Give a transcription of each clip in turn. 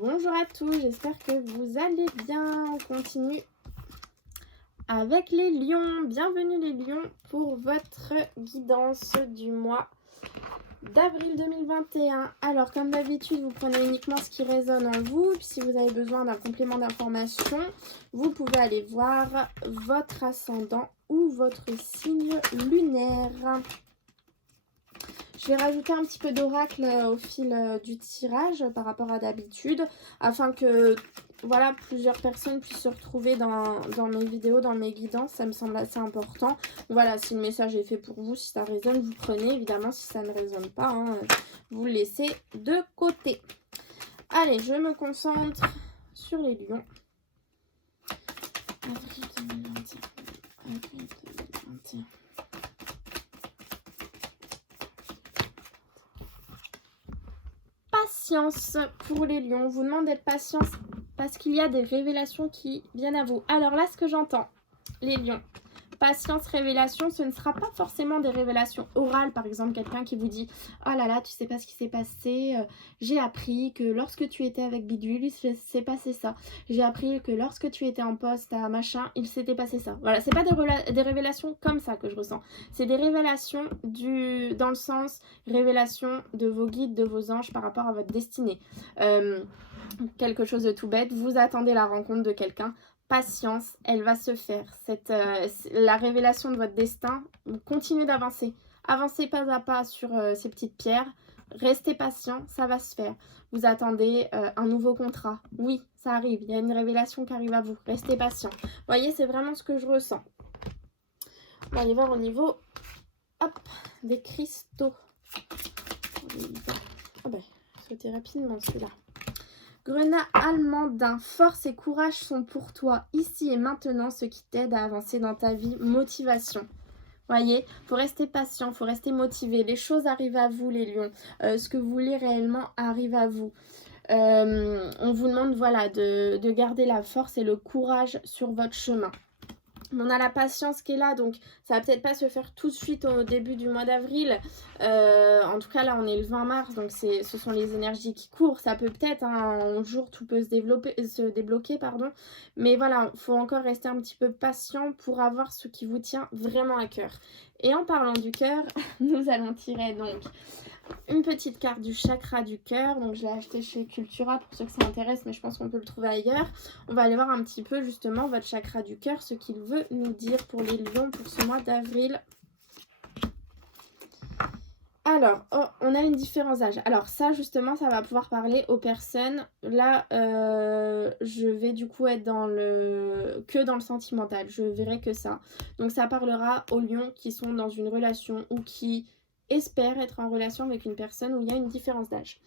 Bonjour à tous, j'espère que vous allez bien. On continue avec les lions. Bienvenue les lions pour votre guidance du mois d'avril 2021. Alors comme d'habitude, vous prenez uniquement ce qui résonne en vous. Puis si vous avez besoin d'un complément d'information, vous pouvez aller voir votre ascendant ou votre signe lunaire. Je vais rajouter un petit peu d'oracle au fil du tirage par rapport à d'habitude, afin que voilà, plusieurs personnes puissent se retrouver dans mes vidéos, dans mes guidances. Ça me semble assez important. Voilà, si le message est fait pour vous, si ça résonne, vous prenez. Évidemment, si ça ne résonne pas, hein, vous le laissez de côté. Allez, je me concentre sur les lions. Avril 2021. Avril 2021. Patience pour les lions. On vous demande d'être patient parce qu'il y a des révélations qui viennent à vous. Alors là, ce que j'entends, les lions, patience, révélation, ce ne sera pas forcément des révélations orales. Par exemple, quelqu'un qui vous dit « Oh là là, tu sais pas ce qui s'est passé. J'ai appris que lorsque tu étais avec Bidule, il s'est passé ça. J'ai appris que lorsque tu étais en poste à machin, il s'était passé ça. » Voilà, c'est pas des révélations comme ça que je ressens. C'est des révélations dans le sens révélation de vos guides, de vos anges par rapport à votre destinée. Quelque chose de tout bête, vous attendez la rencontre de quelqu'un. Patience, elle va se faire. La révélation de votre destin, continuez d'avancer. Avancez pas à pas sur ces petites pierres. Restez patient, ça va se faire. Vous attendez un nouveau contrat. Oui, ça arrive. Il y a une révélation qui arrive à vous. Restez patient. Vous voyez, c'est vraiment ce que je ressens. On va aller voir au niveau des cristaux. Oh ben, sauter rapidement celui-là. Grenat almandin, force et courage sont pour toi, ici et maintenant, ce qui t'aide à avancer dans ta vie. Motivation. Voyez, faut rester patient, faut rester motivé. Les choses arrivent à vous, les lions. Ce que vous voulez réellement arrive à vous. On vous demande, voilà, de garder la force et le courage sur votre chemin. On a la patience qui est là, donc ça va peut-être pas se faire tout de suite au début du mois d'avril. En tout cas, là, on est le 20 mars, donc ce sont les énergies qui courent. Ça peut peut-être, un jour, tout peut se débloquer, pardon. Mais voilà, il faut encore rester un petit peu patient pour avoir ce qui vous tient vraiment à cœur. Et en parlant du cœur, nous allons tirer donc une petite carte du chakra du cœur. Donc je l'ai acheté chez Cultura pour ceux que ça intéresse, mais je pense qu'on peut le trouver ailleurs. On va aller voir un petit peu justement votre chakra du cœur, ce qu'il veut nous dire pour les lions pour ce mois d'avril. Alors, on a une différence d'âge. Alors ça, justement, ça va pouvoir parler aux personnes. Là, je vais du coup être que dans le sentimental. Je verrai que ça. Donc ça parlera aux lions qui sont dans une relation ou qui espèrent être en relation avec une personne où il y a une différence d'âge.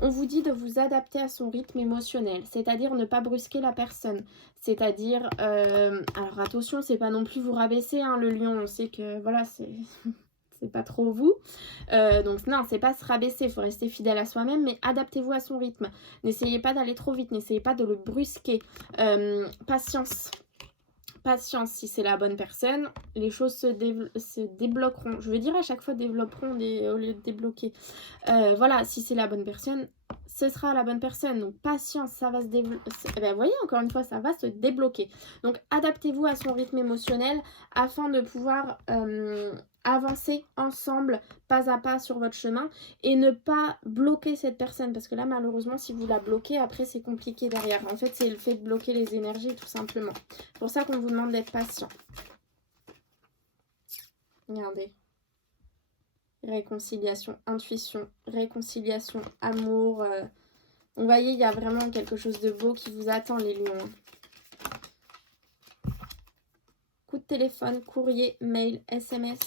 On vous dit de vous adapter à son rythme émotionnel, c'est-à-dire ne pas brusquer la personne. C'est-à-dire, alors attention, c'est pas non plus vous rabaisser, hein, le lion. On sait que, voilà, c'est pas trop vous. Donc non, c'est pas se rabaisser, il faut rester fidèle à soi-même, mais adaptez-vous à son rythme. N'essayez pas d'aller trop vite, n'essayez pas de le brusquer. Patience. Patience, si c'est la bonne personne, les choses se débloqueront. Je veux dire à chaque fois développeront au lieu de débloquer. Voilà, si c'est la bonne personne, ce sera la bonne personne. Donc patience, ça va se débloquer. Vous voyez, encore une fois, ça va se débloquer. Donc adaptez-vous à son rythme émotionnel afin de pouvoir avancer ensemble, pas à pas sur votre chemin et ne pas bloquer cette personne. Parce que là, malheureusement, si vous la bloquez, après, c'est compliqué derrière. En fait, c'est le fait de bloquer les énergies, tout simplement. C'est pour ça qu'on vous demande d'être patient. Regardez. Réconciliation, intuition, réconciliation, amour. Vous voyez, il y a vraiment quelque chose de beau qui vous attend, les lions. Coup de téléphone, courrier, mail, SMS.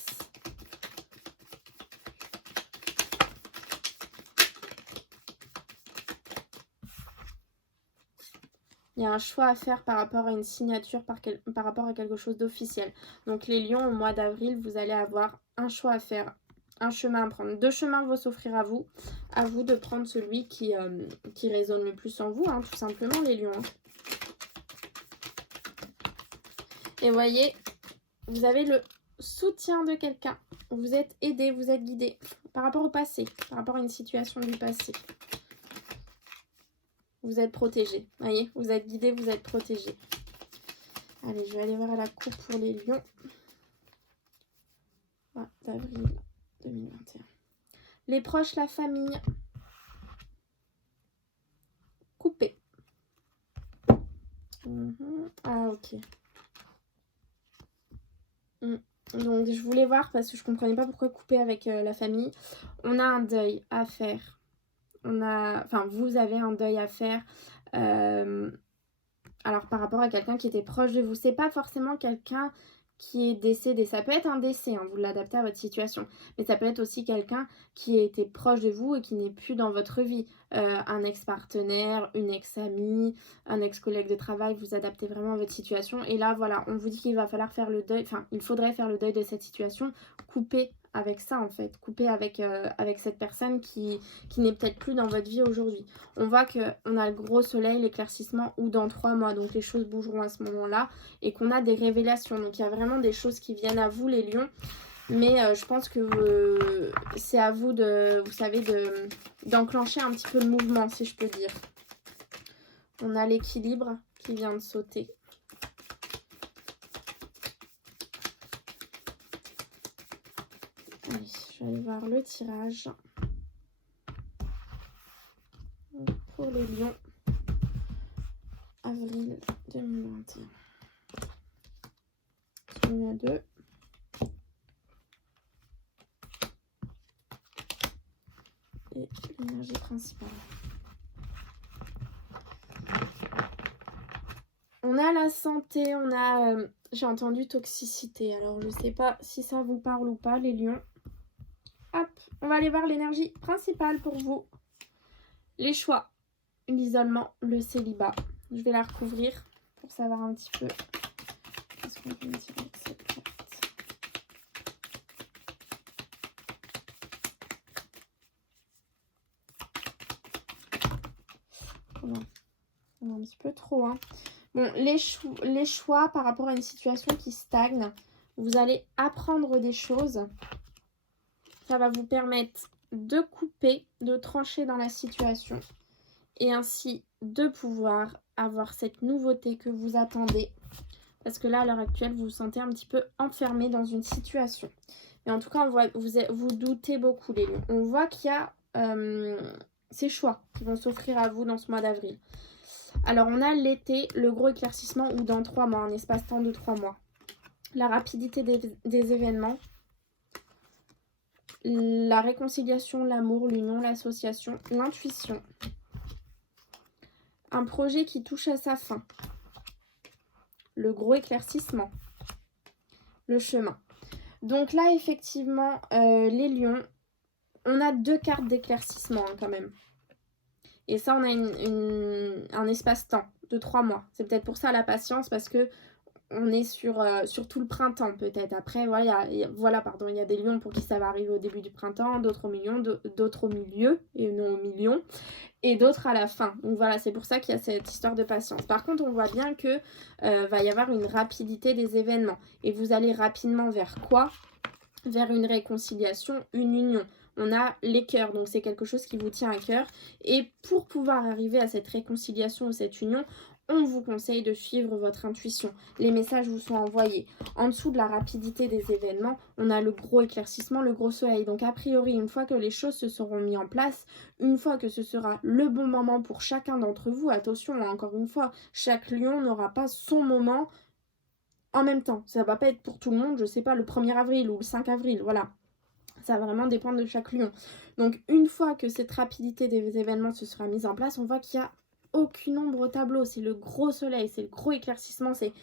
Il y a un choix à faire par rapport à une signature, par rapport à quelque chose d'officiel. Donc les lions, au mois d'avril, vous allez avoir un choix à faire, un chemin à prendre. 2 chemins vont s'offrir à vous. À vous de prendre celui qui résonne le plus en vous, hein, tout simplement, les lions. Et voyez, vous avez le soutien de quelqu'un. Vous êtes aidé, vous êtes guidé par rapport au passé, par rapport à une situation du passé. Vous êtes protégés. Vous voyez, vous êtes guidés, vous êtes protégés. Allez, je vais aller voir à la cour pour les lions. Mois d'avril 2021. Les proches, la famille. Coupé. Ah, ok. Donc, je voulais voir parce que je comprenais pas pourquoi couper avec la famille. On a un deuil à faire. Enfin, vous avez un deuil à faire. Alors, par rapport à quelqu'un qui était proche de vous, c'est pas forcément quelqu'un qui est décédé. Ça peut être un décès, hein, vous l'adaptez à votre situation. Mais ça peut être aussi quelqu'un qui était proche de vous et qui n'est plus dans votre vie. Un ex-partenaire, une ex-amie, un ex-collègue de travail, vous adaptez vraiment à votre situation. Et là, voilà, on vous dit qu'il va falloir faire le deuil, enfin, il faudrait faire le deuil de cette situation, couper avec ça en fait, couper avec cette personne qui n'est peut-être plus dans votre vie aujourd'hui. On voit qu'on a le gros soleil, l'éclaircissement ou dans 3 mois, donc les choses bougeront à ce moment-là et qu'on a des révélations. Donc il y a vraiment des choses qui viennent à vous les lions, mais je pense que c'est à vous de, vous savez, d'enclencher un petit peu le mouvement si je peux dire. On a l'équilibre qui vient de sauter. Allez, je vais aller voir le tirage pour les lions, avril 2021. Il y en a 2. Et l'énergie principale. On a la santé, on a... j'ai entendu toxicité, alors je sais pas si ça vous parle ou pas les lions. Hop, on va aller voir l'énergie principale pour vous. Les choix, l'isolement, le célibat. Je vais la recouvrir pour savoir un petit peu qu'est-ce qu'on peut me dire avec cette carte. Non, on a un petit peu trop, hein. Bon, les choix par rapport à une situation qui stagne, vous allez apprendre des choses. Ça va vous permettre de couper, de trancher dans la situation et ainsi de pouvoir avoir cette nouveauté que vous attendez. Parce que là, à l'heure actuelle, vous vous sentez un petit peu enfermé dans une situation. Mais en tout cas, on voit, vous doutez beaucoup, les lions. On voit qu'il y a ces choix qui vont s'offrir à vous dans ce mois d'avril. Alors, on a l'été, le gros éclaircissement ou dans 3 mois, un espace-temps de 3 mois. La rapidité des événements. La réconciliation, l'amour, l'union, l'association, l'intuition. Un projet qui touche à sa fin. Le gros éclaircissement. Le chemin. Donc là, effectivement, les lions, on a 2 cartes d'éclaircissement hein, quand même. Et ça, on a un espace-temps de 3 mois. C'est peut-être pour ça la patience, parce que on est sur tout le printemps peut-être. Après, voilà, il y a des lions pour qui ça va arriver au début du printemps, d'autres au milieu, et non au million, et d'autres à la fin. Donc voilà, c'est pour ça qu'il y a cette histoire de patience. Par contre, on voit bien que va y avoir une rapidité des événements. Et vous allez rapidement vers quoi? Vers une réconciliation, une union. On a les cœurs, donc c'est quelque chose qui vous tient à cœur. Et pour pouvoir arriver à cette réconciliation ou cette union, on vous conseille de suivre votre intuition. Les messages vous sont envoyés. En dessous de la rapidité des événements, on a le gros éclaircissement, le gros soleil. Donc a priori, une fois que les choses se seront mises en place, une fois que ce sera le bon moment pour chacun d'entre vous, attention, encore une fois, chaque lion n'aura pas son moment en même temps. Ça ne va pas être pour tout le monde, je sais pas, le 1er avril ou le 5 avril, voilà. Ça va vraiment dépendre de chaque lion. Donc une fois que cette rapidité des événements se sera mise en place, on voit qu'il y a aucune ombre au tableau. C'est le gros soleil, c'est le gros éclaircissement, c'est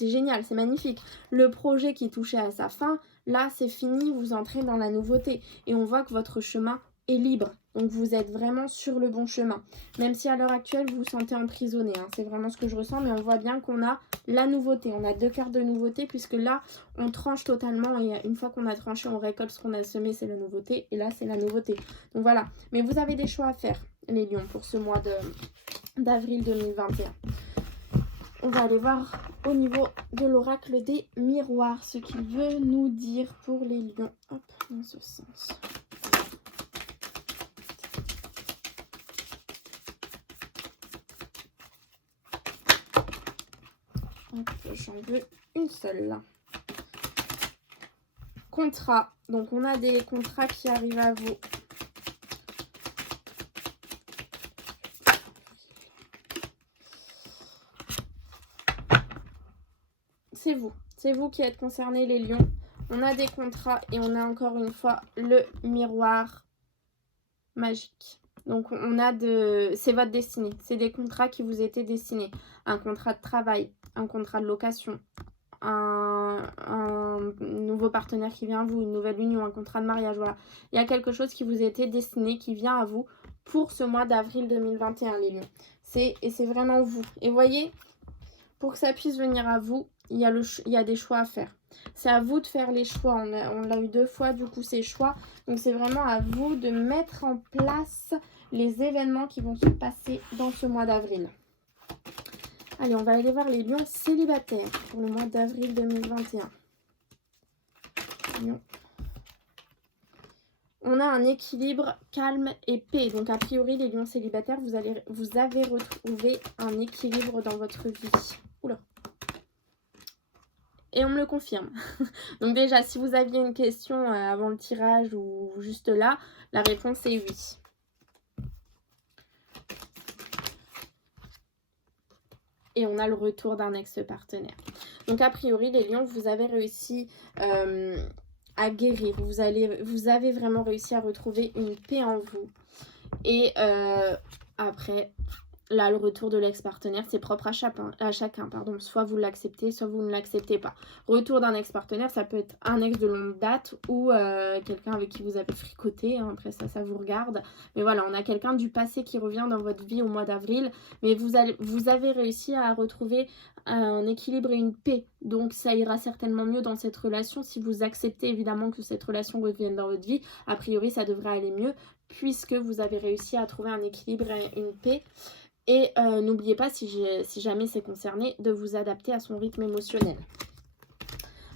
génial, c'est magnifique. Le projet qui touchait à sa fin, là c'est fini, vous entrez dans la nouveauté. Et on voit que votre chemin est libre. Donc vous êtes vraiment sur le bon chemin. Même si à l'heure actuelle vous vous sentez emprisonné. Hein. C'est vraiment ce que je ressens. Mais on voit bien qu'on a la nouveauté. On a 2 cartes de nouveauté. Puisque là on tranche totalement. Et une fois qu'on a tranché, on récolte ce qu'on a semé. C'est la nouveauté. Et là c'est la nouveauté. Donc voilà. Mais vous avez des choix à faire, les lions, pour ce mois d'avril 2021. On va aller voir au niveau de l'oracle des miroirs. Ce qu'il veut nous dire pour les lions. Hop, dans ce sens. Hop, j'en veux une seule. Contrat. Donc, on a des contrats qui arrivent à vous. C'est vous. C'est vous qui êtes concernés, les lions. On a des contrats et on a encore une fois le miroir magique. Donc, on a c'est votre destinée. C'est des contrats qui vous étaient destinés. Un contrat de travail, un contrat de location, un nouveau partenaire qui vient à vous, une nouvelle union, un contrat de mariage, voilà. Il y a quelque chose qui vous était destiné, qui vient à vous pour ce mois d'avril 2021, les lions. Et c'est vraiment vous. Et voyez, pour que ça puisse venir à vous, il y a des choix à faire. C'est à vous de faire les choix. On l'a eu 2 fois, du coup, ces choix. Donc, c'est vraiment à vous de mettre en place les événements qui vont se passer dans ce mois d'avril. Allez, on va aller voir les lions célibataires pour le mois d'avril 2021. Lions. On a un équilibre calme et paix. Donc, a priori, les lions célibataires, vous avez retrouvé un équilibre dans votre vie. Oula. Et on me le confirme. Donc déjà, si vous aviez une question avant le tirage ou juste là, la réponse est oui. Et on a le retour d'un ex-partenaire. Donc a priori, les lions, vous avez réussi à guérir. Vous avez vraiment réussi à retrouver une paix en vous. Et après... Là, le retour de l'ex-partenaire, c'est propre à chacun. Pardon. Soit vous l'acceptez, soit vous ne l'acceptez pas. Retour d'un ex-partenaire, ça peut être un ex de longue date ou quelqu'un avec qui vous avez fricoté. Hein. Après ça vous regarde. Mais voilà, on a quelqu'un du passé qui revient dans votre vie au mois d'avril. Mais vous avez réussi à retrouver un équilibre et une paix. Donc, ça ira certainement mieux dans cette relation. Si vous acceptez évidemment que cette relation revienne dans votre vie, a priori, ça devrait aller mieux puisque vous avez réussi à trouver un équilibre et une paix. Et n'oubliez pas, si jamais c'est concerné, de vous adapter à son rythme émotionnel.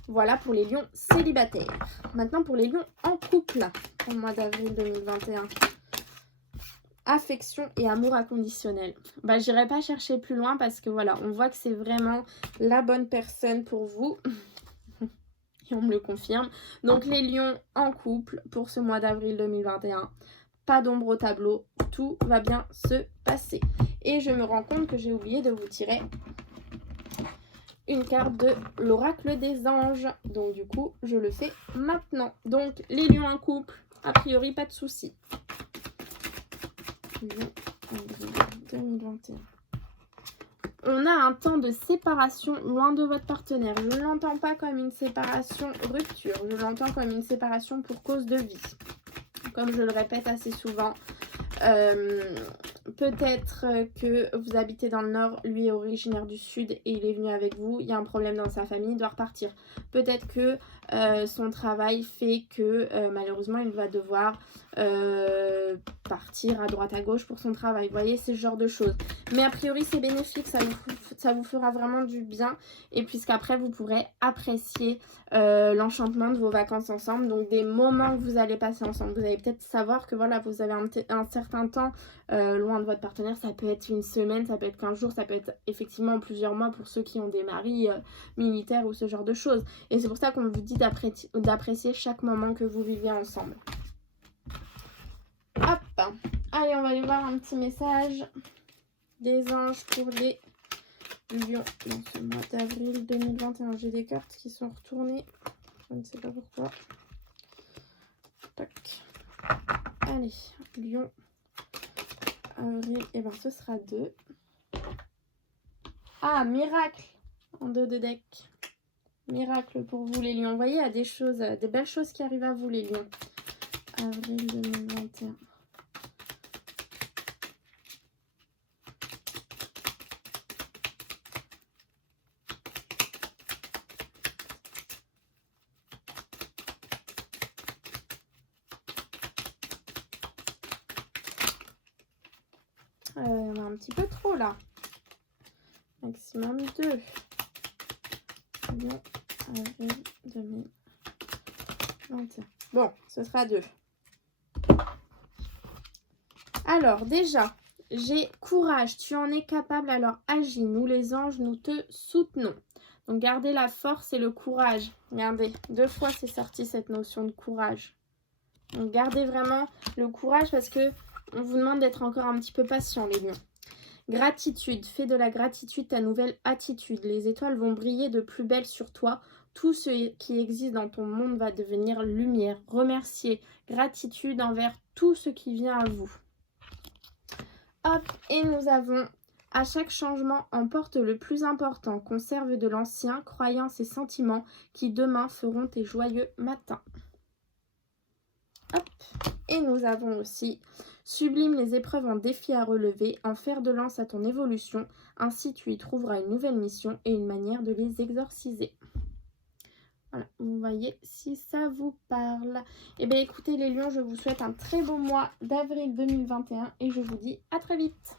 Voilà pour les lions célibataires. Maintenant pour les lions en couple, au mois d'avril 2021. Affection et amour inconditionnel. Bah, j'irai pas chercher plus loin parce que voilà, on voit que c'est vraiment la bonne personne pour vous. Et on me le confirme. Donc les lions en couple pour ce mois d'avril 2021. Pas d'ombre au tableau, tout va bien se passer. Et je me rends compte que j'ai oublié de vous tirer une carte de l'oracle des anges. Donc du coup, je le fais maintenant. Donc les lions en couple, a priori pas de soucis. Lion, avril 2021. On a un temps de séparation loin de votre partenaire. Je ne l'entends pas comme une séparation rupture. Je l'entends comme une séparation pour cause de vie. Comme je le répète assez souvent, peut-être que vous habitez dans le nord, lui est originaire du sud et il est venu avec vous, il y a un problème dans sa famille, il doit repartir. Peut-être que son travail fait que malheureusement il va devoir partir à droite à gauche pour son travail. Vous voyez, c'est ce genre de choses. Mais a priori c'est bénéfique, ça vous fera vraiment du bien. Et puisqu'après vous pourrez apprécier l'enchantement de vos vacances ensemble. Donc des moments que vous allez passer ensemble. Vous allez peut-être savoir que voilà, vous avez un certain temps loin de votre partenaire. Ça peut être une semaine, ça peut être 15 jours, ça peut être effectivement plusieurs mois pour ceux qui ont des maris militaires ou ce genre de choses. Et c'est pour ça qu'on vous dit d'apprécier chaque moment que vous vivez ensemble. Hop, allez, on va aller voir un petit message des anges pour les lions dans ce mois d'avril 2021. J'ai des cartes qui sont retournées, je ne sais pas pourquoi. Tac. Allez, lion, avril, et bien ce sera 2. Ah, miracle en 2 de deck. Miracle pour vous les lions. Vous voyez, il y a des choses, des belles choses qui arrivent à vous les lions. Avril 2021. On a un petit peu trop là. Maximum 2. Lion, avril 2021. Bon, ce sera 2. Alors, déjà, j'ai courage, tu en es capable, alors agis. Nous, les anges, nous te soutenons. Donc gardez la force et le courage. Regardez, 2 fois c'est sorti cette notion de courage. Donc gardez vraiment le courage parce que on vous demande d'être encore un petit peu patient les lions. Gratitude, fais de la gratitude ta nouvelle attitude. Les étoiles vont briller de plus belle sur toi. Tout ce qui existe dans ton monde va devenir lumière. Remerciez, gratitude envers tout ce qui vient à vous. Hop, et nous avons à chaque changement emporte le plus important. Conserve de l'ancien, croyances et sentiments qui demain feront tes joyeux matins. Hop, et nous avons aussi sublime les épreuves en défis à relever, en fer de lance à ton évolution. Ainsi tu y trouveras une nouvelle mission et une manière de les exorciser. Voilà, vous voyez si ça vous parle. Et bien écoutez les lions, je vous souhaite un très beau mois d'avril 2021 et je vous dis à très vite.